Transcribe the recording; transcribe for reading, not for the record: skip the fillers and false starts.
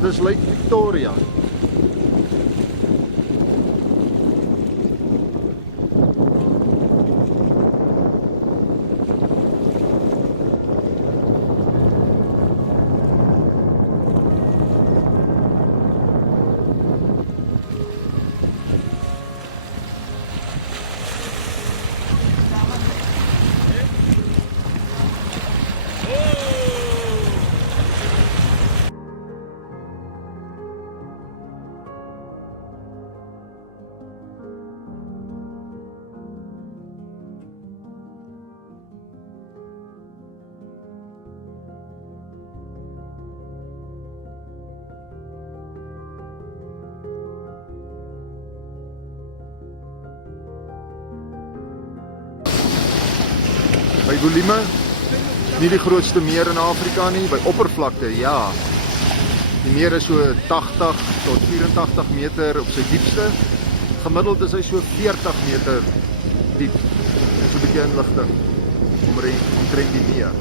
Dit is Lake Victoria. By volume, nie die grootste meer in Afrika nie, by oppervlakte, ja. Die meer is so 80 tot 84 meter op sy diepste. Gemiddeld is hy so 40 meter diep. So 'n bietjie inligting omtrent die meer.